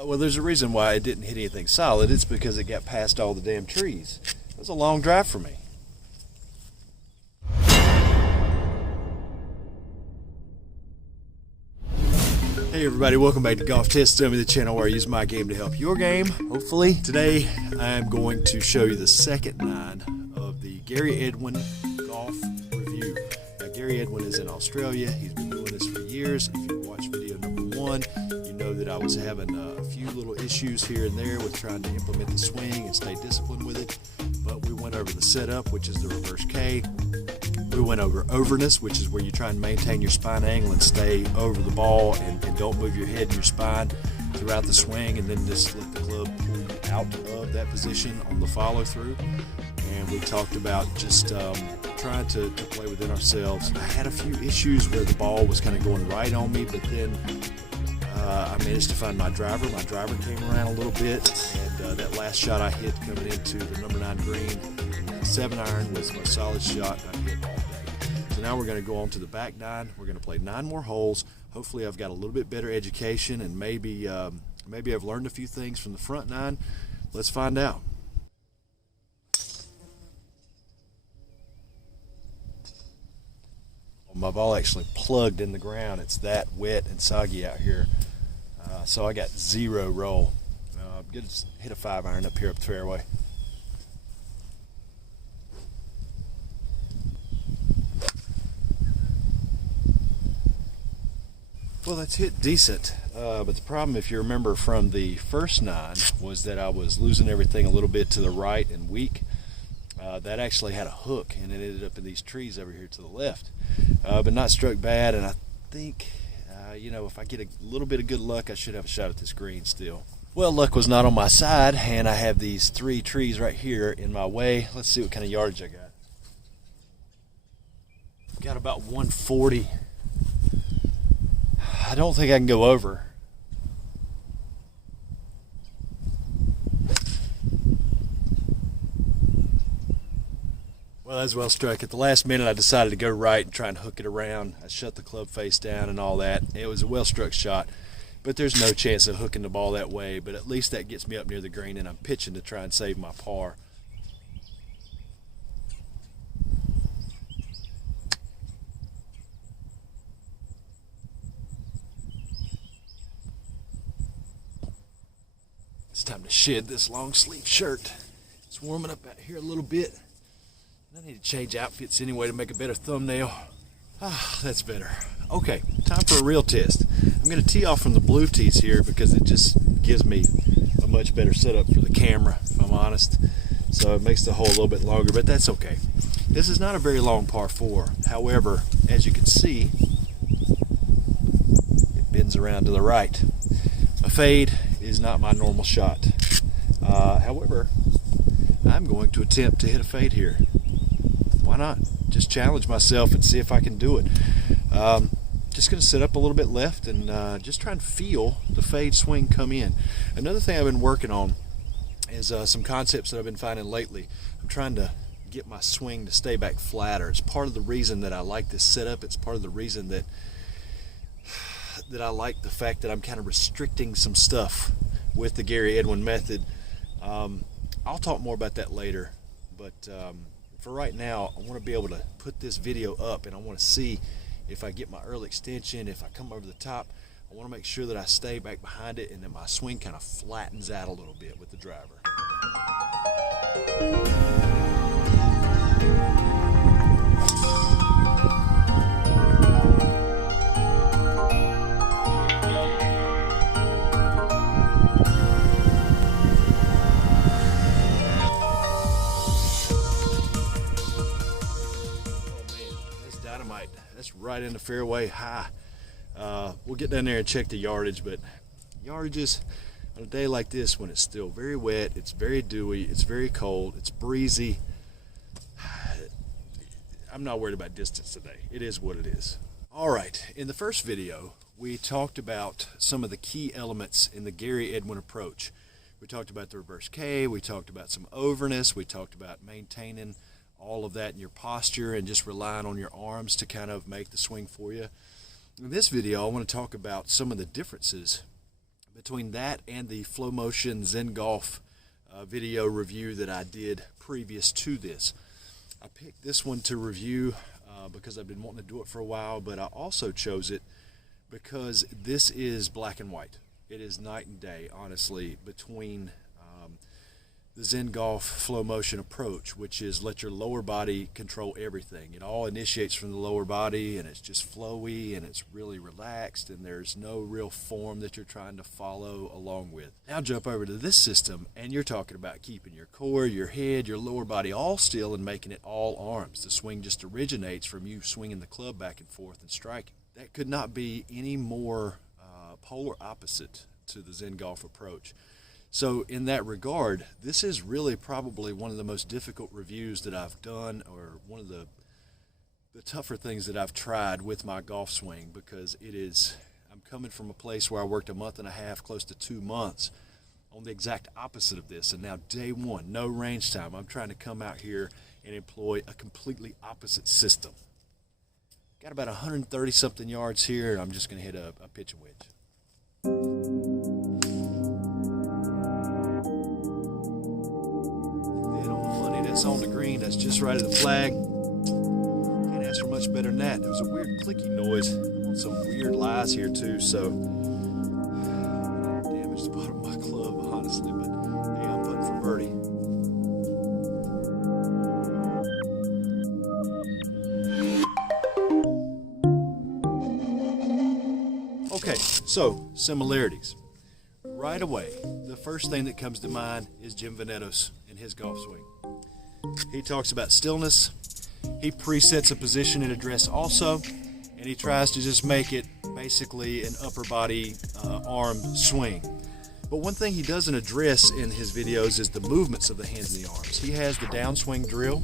Well, there's a reason why it didn't hit anything solid. It's because it got past all the damn trees. It was a long drive for me. Hey everybody, welcome back to Golf Test Dummy, the channel where I use my game to help your game, hopefully. Today I'm going to show you the second nine of the Gary Edwin Golf Review. Now, Gary Edwin is in Australia. He's been doing this for years. If you watched video number 1, you know that I was having a few little issues here and there with trying to implement the swing and stay disciplined with it. But we went over the setup, which is the reverse K. We went over overness, which is where you try and maintain your spine angle and stay over the ball and don't move your head and your spine throughout the swing, and then just let the club pull you out of that position on the follow through. And we talked about just trying to play within ourselves. I had a few issues where the ball was kind of going right on me, but then I managed to find my driver. My driver came around a little bit, and that last shot I hit coming into the number 9 green, 7-iron was my solid shot. I hit all day. So now we're going to go on to the back 9. We're going to play 9 more holes. Hopefully I've got a little bit better education, and maybe I've learned a few things from the front 9. Let's find out. My ball actually plugged in the ground. It's that wet and soggy out here. So I got 0 roll. I'm going to hit a 5-iron up here up the fairway. Well, that's hit decent, but the problem, if you remember from the first 9, was that I was losing everything a little bit to the right and weak. That actually had a hook, and it ended up in these trees over here to the left, but not struck bad. And I think, if I get a little bit of good luck, I should have a shot at this green still. Well, luck was not on my side, and I have these 3 trees right here in my way. Let's see what kind of yardage I got. Got about 140. I don't think I can go over. Well, that's well struck. At the last minute, I decided to go right and try and hook it around. I shut the club face down and all that. It was a well struck shot, but there's no chance of hooking the ball that way. But at least that gets me up near the green, and I'm pitching to try and save my par. It's time to shed this long sleeve shirt. It's warming up out here a little bit. I need to change outfits anyway to make a better thumbnail. That's better. Okay, time for a real test. I'm going to tee off from the blue tees here because it just gives me a much better setup for the camera, if I'm honest. So it makes the hole a little bit longer, but that's okay. This is not a very long par 4. However, as you can see, it bends around to the right. A fade is not my normal shot. However, I'm going to attempt to hit a fade here. Why not? Just challenge myself and see if I can do it. Just going to sit up a little bit left and just try and feel the fade swing come in. Another thing I've been working on is some concepts that I've been finding lately. I'm trying to get my swing to stay back flatter. It's part of the reason that I like this setup. It's part of the reason that I like the fact that I'm kind of restricting some stuff with the Gary Edwin method. I'll talk more about that later, but for right now, I want to be able to put this video up, and I want to see if I get my early extension, if I come over the top. I want to make sure that I stay back behind it and that my swing kind of flattens out a little bit with the driver. That's right in the fairway high. We'll get down there and check the yardage, but yardages on a day like this when it's still very wet, it's very dewy, it's very cold, it's breezy, I'm not worried about distance today. It is what it is. All right, in the first video, we talked about some of the key elements in the Gary Edwin approach. We talked about the reverse K, we talked about some overness, we talked about maintaining all of that in your posture and just relying on your arms to kind of make the swing for you. In this video, I want to talk about some of the differences between that and the Flow Motion Zen Golf video review that I did previous to this. I picked this one to review because I've been wanting to do it for a while, but I also chose it because this is black and white. It is night and day, honestly, between the Zen Golf Flow Motion approach, which is let your lower body control everything. It all initiates from the lower body, and it's just flowy, and it's really relaxed, and there's no real form that you're trying to follow along with. Now jump over to this system, and you're talking about keeping your core, your head, your lower body all still and making it all arms. The swing just originates from you swinging the club back and forth and striking. That could not be any more polar opposite to the Zen Golf approach. So in that regard, this is really probably one of the most difficult reviews that I've done, or one of the tougher things that I've tried with my golf swing, because I'm coming from a place where I worked a month and a half, close to 2 months, on the exact opposite of this. And now day one, no range time, I'm trying to come out here and employ a completely opposite system. Got about 130 something yards here, and I'm just going to hit a pitch and wedge. That's on the green, that's just right at the flag. Can't ask for much better than that. There was a weird clicky noise. I'm on some weird lies here too, so damage the bottom of my club, honestly, but hey, I'm putting for birdie. Okay, so similarities. Right away, the first thing that comes to mind is Jim Venetto's in his golf swing. He talks about stillness. He presets a position and address also, and he tries to just make it basically an upper body arm swing. But one thing he doesn't address in his videos is the movements of the hands and the arms. He has the downswing drill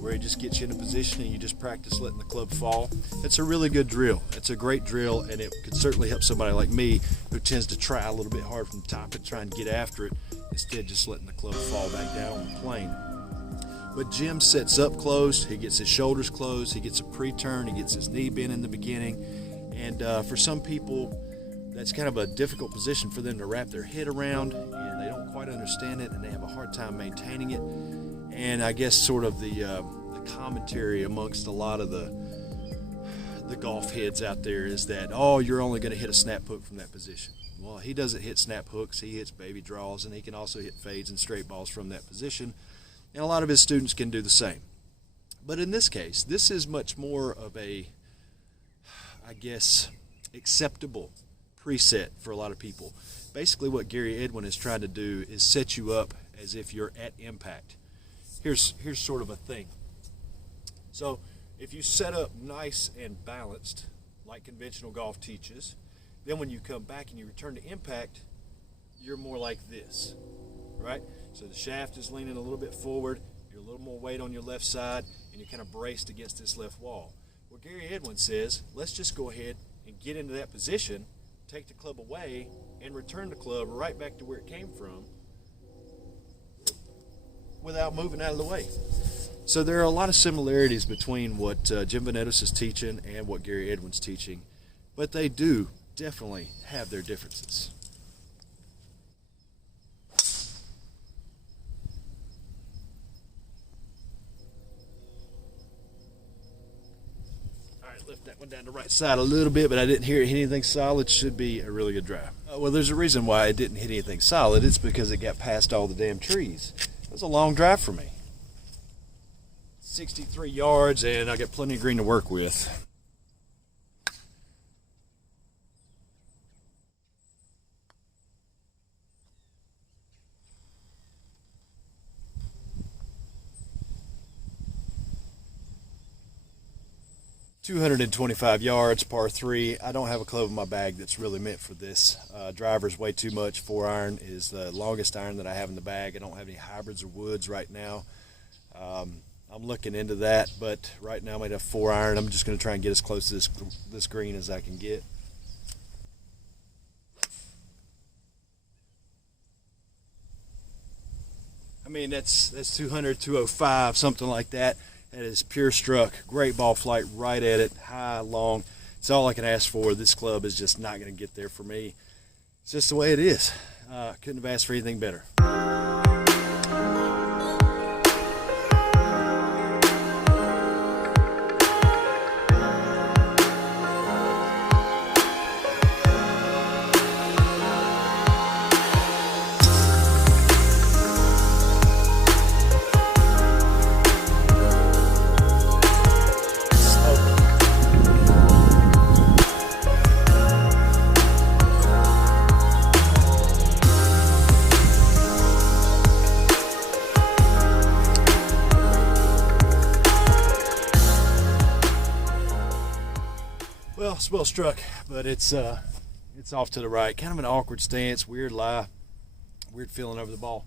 where he just gets you in a position and you just practice letting the club fall. It's a really good drill. It's a great drill, and it could certainly help somebody like me who tends to try a little bit hard from the top and try and get after it instead of just letting the club fall back down on the plane. But Jim sets up closed, he gets his shoulders closed, he gets a pre-turn, he gets his knee bent in the beginning, and for some people that's kind of a difficult position for them to wrap their head around, and they don't quite understand it, and they have a hard time maintaining it. And I guess sort of the commentary amongst a lot of the golf heads out there is that, oh, you're only going to hit a snap hook from that position. Well, he doesn't hit snap hooks, he hits baby draws, and he can also hit fades and straight balls from that position. And a lot of his students can do the same. But in this case, this is much more of a, I guess, acceptable preset for a lot of people. Basically what Gary Edwin is trying to do is set you up as if you're at impact. Here's sort of a thing. So if you set up nice and balanced, like conventional golf teaches, then when you come back and you return to impact, you're more like this, right? So the shaft is leaning a little bit forward, you're a little more weight on your left side, and you're kind of braced against this left wall. Well, Gary Edwin says, let's just go ahead and get into that position, take the club away, and return the club right back to where it came from without moving out of the way. So there are a lot of similarities between what Jim Venettos is teaching and what Gary Edwin's teaching, but they do definitely have their differences. Lift that one down the right side a little bit, but I didn't hear it hit anything solid. Should be a really good drive. Well, there's a reason why it didn't hit anything solid. It's because it got past all the damn trees. It was a long drive for me. 63 yards, and I got plenty of green to work with. 225 yards, par 3. I don't have a club in my bag that's really meant for this. Driver's way too much. 4-iron is the longest iron that I have in the bag. I don't have any hybrids or woods right now. I'm looking into that, but right now I'm at a 4-iron. I'm just going to try and get as close to this green as I can get. I mean, that's 200, 205, something like that. That is pure struck. Great ball flight right at it, high, long. It's all I can ask for. This club is just not going to get there for me. It's just the way it is. Couldn't have asked for anything better. Well, it's well struck, but it's off to the right. Kind of an awkward stance, weird lie, weird feeling over the ball.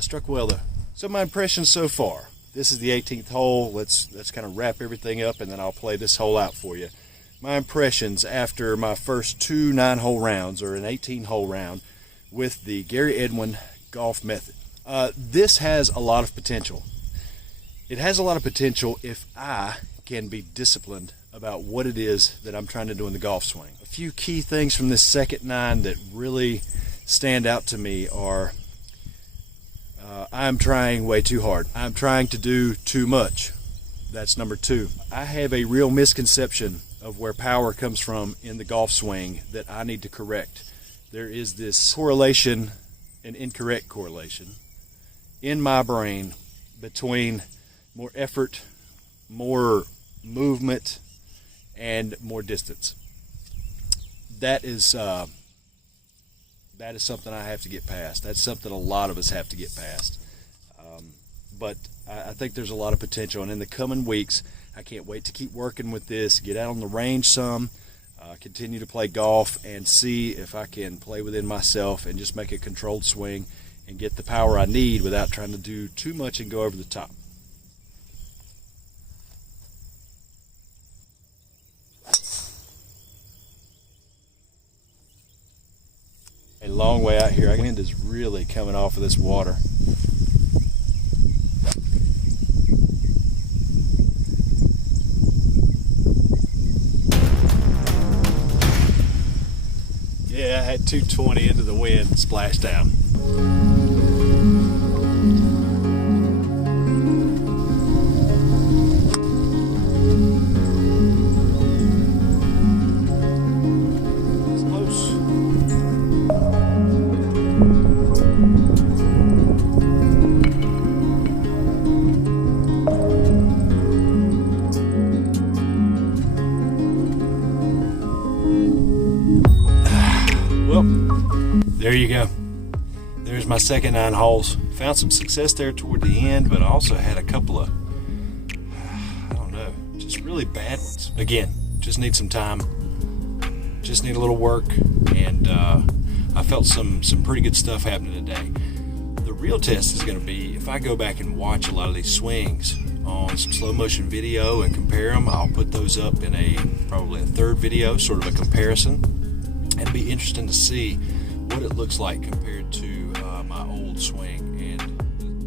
Struck well though. So my impressions so far. This is the 18th hole. Let's kind of wrap everything up, and then I'll play this hole out for you. My impressions after my first 2 9-hole rounds, or an 18-hole round, with the Gary Edwin golf method. This has a lot of potential. It has a lot of potential if I can be disciplined about what it is that I'm trying to do in the golf swing. A few key things from this second 9 that really stand out to me are I'm trying way too hard. I'm trying to do too much. That's number 2. I have a real misconception of where power comes from in the golf swing that I need to correct. There is this correlation, an incorrect correlation, in my brain between more effort, more movement, and more distance. That is something I have to get past. That's something a lot of us have to get past. But I think there's a lot of potential, and in the coming weeks, I can't wait to keep working with this, get out on the range some, continue to play golf, and see if I can play within myself and just make a controlled swing and get the power I need without trying to do too much and go over the top. A long way out here. Wind is really coming off of this water. Yeah, I had 220 into the wind and splashed down. Well, there you go. There's my second 9 holes. Found some success there toward the end, but I also had a couple of, I don't know, just really bad ones. Again, just need some time, just need a little work, and I felt some pretty good stuff happening today. The real test is going to be if I go back and watch a lot of these swings on some slow motion video and compare them. I'll put those up in probably a third video, sort of a comparison. It'll be interesting to see what it looks like compared to my old swing and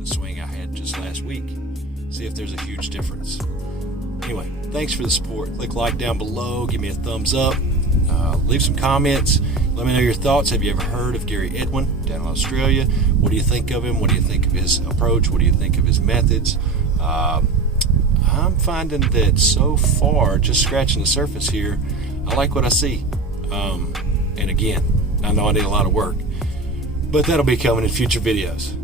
the swing I had just last week. See if there's a huge difference. Anyway, thanks for the support. Click like down below, give me a thumbs up, leave some comments, let me know your thoughts. Have you ever heard of Gary Edwin down in Australia? What do you think of him? What do you think of his approach? What do you think of his methods? I'm finding that so far, just scratching the surface here, I like what I see. And again, I know I need a lot of work, but that'll be coming in future videos.